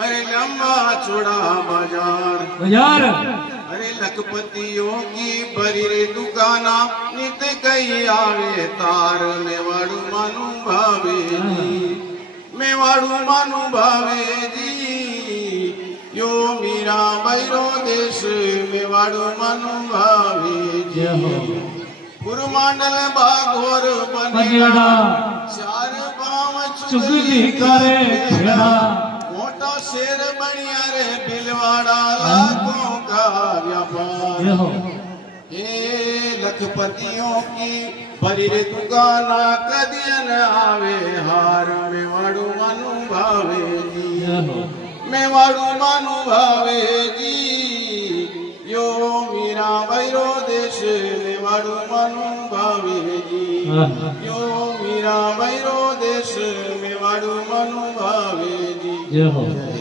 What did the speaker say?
अरे लंबा चौड़ा बाजार बाजार अरे लखपतियों की भरी रे दुकाना नित कई आवे तार मेवाड़ू मानु भावे जी मेवाड़ू मानु भावे जी यो मीरा बैरो देश मेवाड़ू मानु भावे जी गुरुमांडल बागोर बनेड़ा चार पांव चुगली करे खेड़ा मोटा शेर बनिया रे बिलवाड़ा लाखों का व्यापार हे लखपतियों की भरी रे दुकाना कदियन आवे हार मेवाड़ू मानु भावे जी मेवाड़ू मानु भावे जी यो मीरा बैरो देश मेवाड़ू मानु भावे जी यो मीरा बैरो देश मेवाड़ू मानु भावे जी